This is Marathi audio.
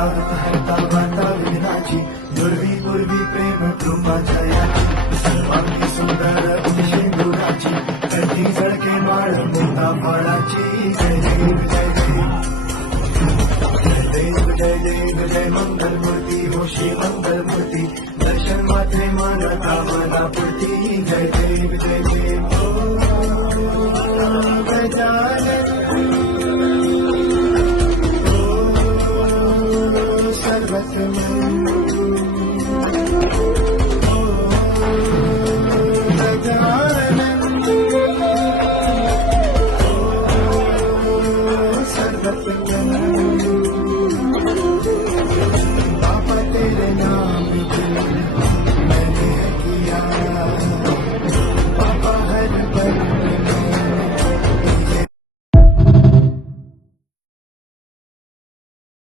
हरता वार्ता विघ्नाची दुर्वी पूर्वी प्रेम कृपा जयाची सर्वांगी सुंदर शेंदुराची करती झळके माळ मोठा फळाची जय देव जय देव जय देव जय मंगल मूर्ती होशी मंगल मूर्ती दर्शन मात्रे मानता मना पुरती जय देव ओ गजानन